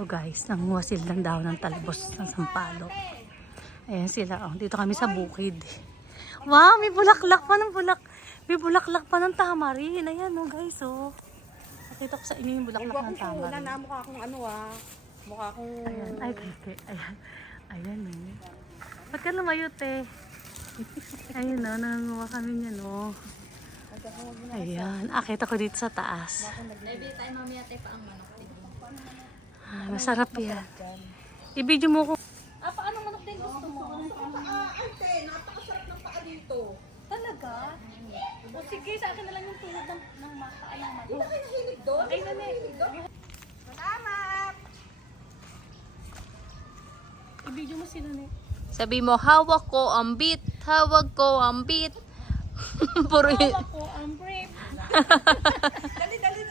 Hello guys, nanguha sila ng daw ng talbos ng sampalok. Ayan sila, oh. Dito kami sa bukid. Wow, may bulaklak pa ng May bulaklak pa ng tamarin. Ayan oh guys, oh. Nakita ko sa inyo yung bulaklak ng tamarin. Mukha akong ano mukha akong... Ayan, ay kike. Ayan oh. Ba't ka lumayo, te? Ayun oh, nanguha kami niyan oh. Ayan, akita ko dito sa taas. Every time mamaya tayo pa ang manok. Masarap yan. I-video mo ko. Paano manok din gusto mo? Ante, napakasarap ng paa dito. Talaga? O sige, sa akin na lang yung tulad ng mata. Ay, ng mata. Hindi kayo nahilig doon? Ay, nane. Salamat! I-video mo sila na. Sabi mo, hawak ko ang beat. Hawak ko ang beat. Puro yun. Hawak ko ang brief. Dali.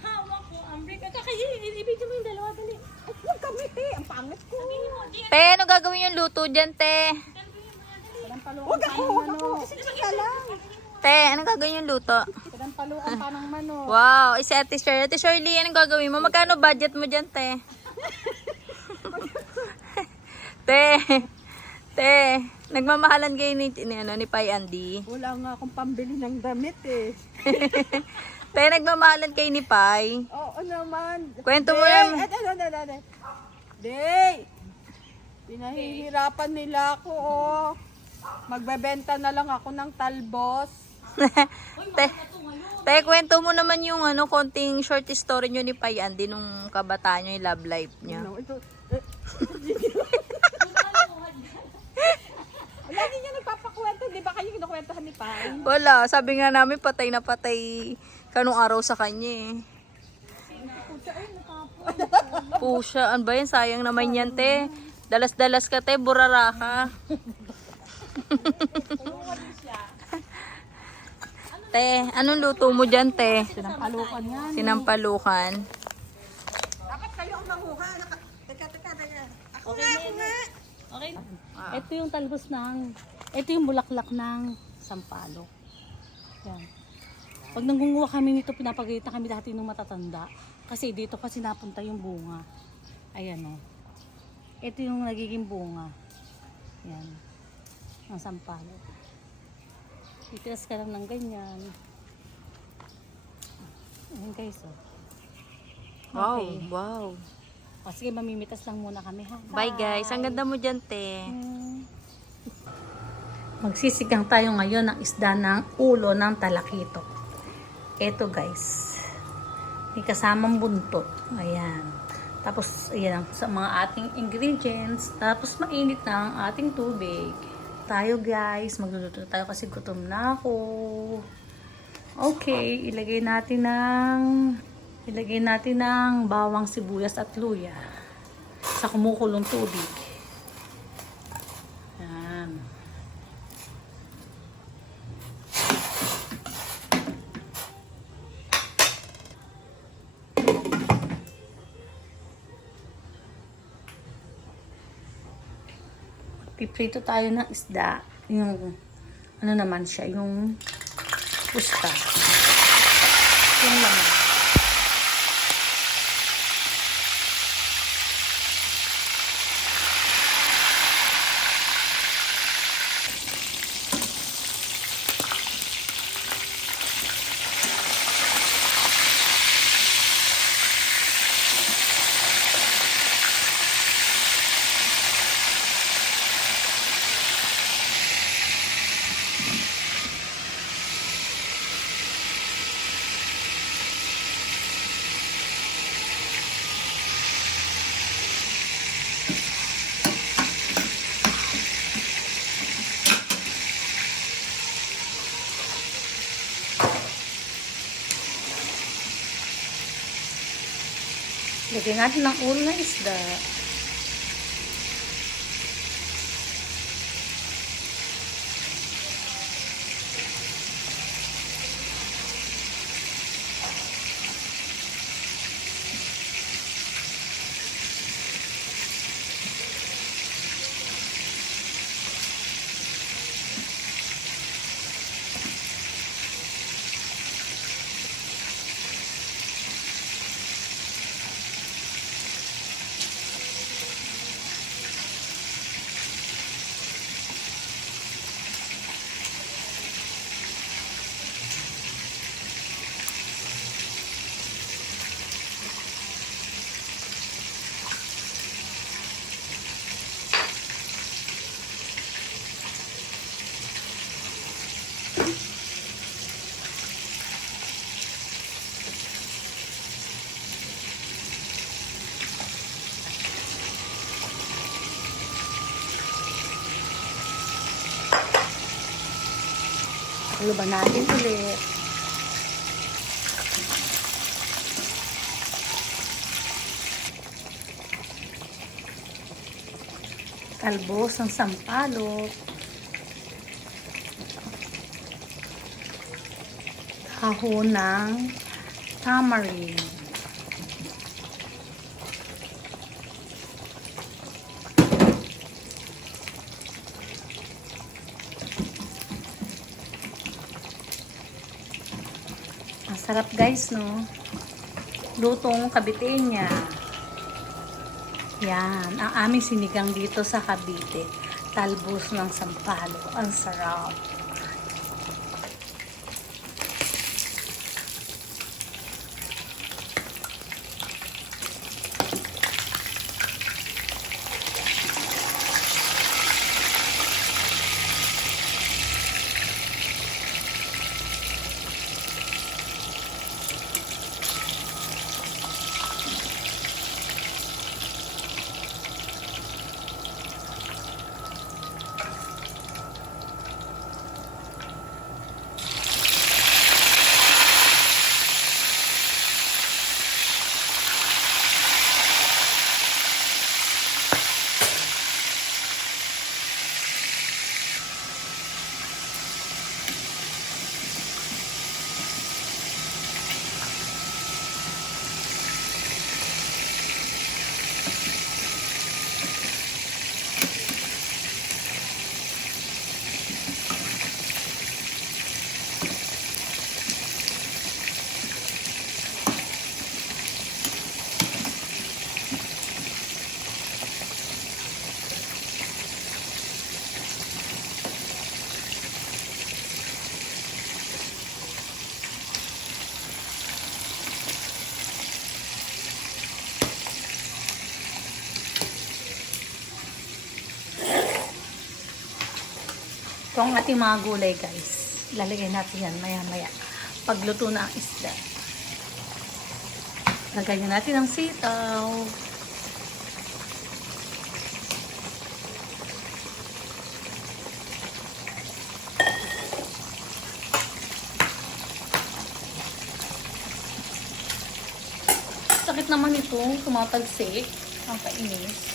Hawak ko ang brief. Kakahihin, i-video mo yung dalawa, dali. Ay, huwag kami, te. Ang pangit ko. Te, ano gagawin yung luto dyan, te? Huwag ako. Sige lang. Te, ano gagawin yung luto? Pinampalukan pa ng manok. Wow, si Ate Shirley. Ate Shirley, anong gagawin mo? Magkano budget mo dyan, te? Te, nagmamahalan kayo ni Pai Andy. Wala nga akong pambili ng damit eh. Te, nagmamahalan kayo ni Pai. Oo naman. Kwento mo naman. Day! Pinahihirapan nila ako oh. Magbebenta na lang ako ng talbos. Te, kwento mo naman yung konting short story nyo ni Pai Andy nung kabataan nyo, yung love life niya. Ano, ito, lagi niya nagpapakwento, di ba kayo kinukwentohan ni Pai? Wala, sabi nga namin patay na patay kanong araw sa kanya eh. Pusha, ano ba yan? Sayang naman yan, te. Dalas-dalas ka, te. Burara ka. Te, anong luto mo dyan, te? Sinampalukan yan. Sinampalukan. Dapat kayo ang manguha. Teka. Ako nga. Okay. Ito yung talbos ito yung bulaklak ng sampalok. Yan. Pag nangunguha kami nito, pinapagalitan kami dati nung matatanda. Kasi dito kasi napunta yung bunga. Ayan o. Ito yung nagiging bunga. Yan. Ng sampalok. Itiras ka lang ng ganyan. Ayan guys o. Wow, Okay. wow. O sige, mamimitas lang muna kami ha. Bye, guys. Ang ganda mo dyan, te. Magsisigang tayo ngayon ng isda ng ulo ng talakitok. Ito guys. May kasamang buntot. Ayan. Tapos, ayan sa mga ating ingredients. Tapos, mainit na ang ating tubig. Tayo guys. Magluluto tayo kasi gutom na ako. Okay. Ilagay natin ng bawang, sibuyas at luya sa kumukulong tubig. Yan. Piprito tayo ng isda. Yung ano naman siya, yung pusta. Yung laman. Lagyan natin ng ulo ng isda. Takluban natin ulit. Talbos ng sampalok. Kahon ng tamarind. Masarap guys, no? Lutong Kabitenya. Yan, ang aming sinigang dito sa Cavite. Talbos ng sampalok. Ang sarap. Ito ang ating mga gulay guys. Lalagay natin yan maya maya. Pagluto na ang isda. Lagyan natin ang sitaw. Sakit naman ito. Tumatalsik. Ang kainis.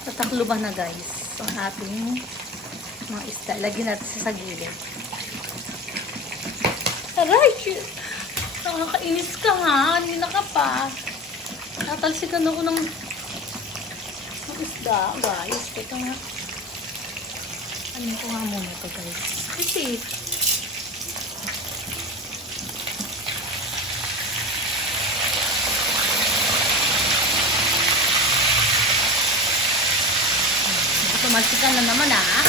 Tatakluban na guys ang ating mga isda. Lagyan natin sa gilid. Aray! Nakakainis ka ha. Hindi na ka pa. Natalsikan ako ng isda guys. Teka nga. Ano ko nga muna ito guys. Kasi masikan na naman ah.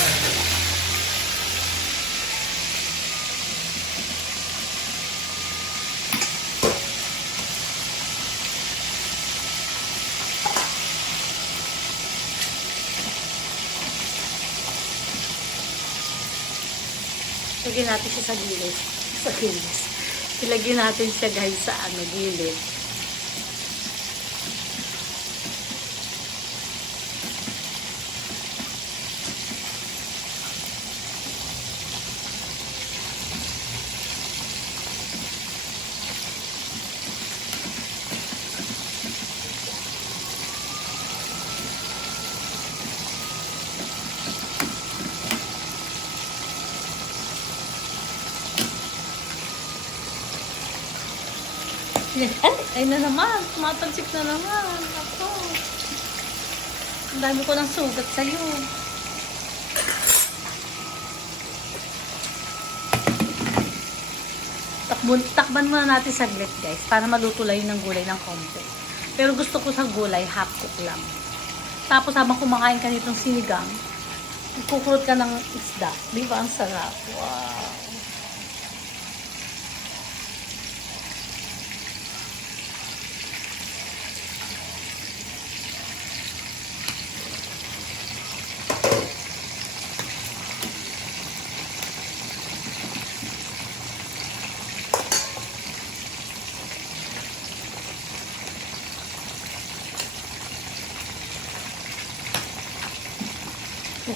Lagyan natin siya sa gilid. Sa gilid. Ilagyan natin siya guys sa gilid. Ay na naman, tumatalsik na naman. Ako. Ang dami ko ng sugat sa'yo. Takban muna natin saglit guys, para maluto lang yung gulay ng konti. Pero gusto ko sa gulay, half cook lang. Tapos habang kumakain ka nitong sinigang, kukurot ka ng isda. Di ba? Ang sarap. Wow.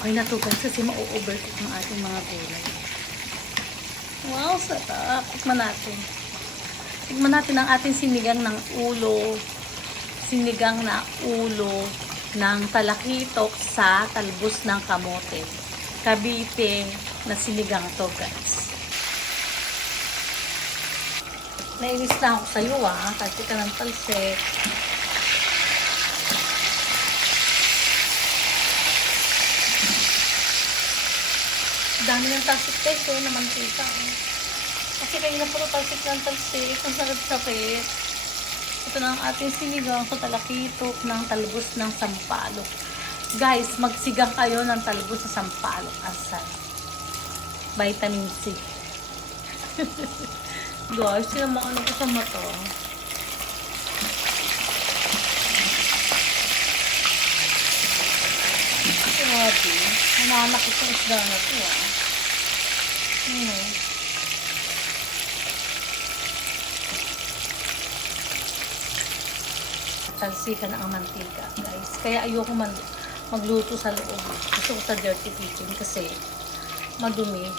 Okay na to guys kasi ma-overcook ang ating mga gulay. Wow, sarap. Tikman natin. Tikman natin ang ating sinigang ng ulo. Sinigang na ulo ng talakitok sa talbos ng kamote. Cavite na sinigang to guys. Nainis na ako sa iyo kasi ka ng talsik. Dami ng talsik guys na mantika. Kasi kayo na puro talsik ng talsik. Ang sakit-sakit. Ito na ang ating sinigang sa talakitok ng talbos ng sampalok. Guys, magsigang kayo ng talbos sa sampalok. Asal. Vitamin C. Guys, sinamakan ko sa mata. Grabe. Nananakit sa isda na ito Talsikan ang mantika, guys. Kaya ayoko magluto sa loob. Gusto ko sa dirty kitchen kasi madumi.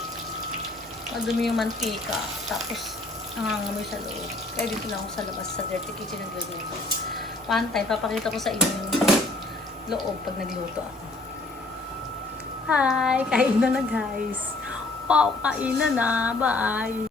Madumi yung mantika. Tapos, nangangamoy sa loob. Kaya dito lang ako sa labas sa dirty kitchen nagluto. One time, papakita ko sa inyo yung loob pag nagluto ako. Hi! Kain na guys. Wow, kain na. Bye!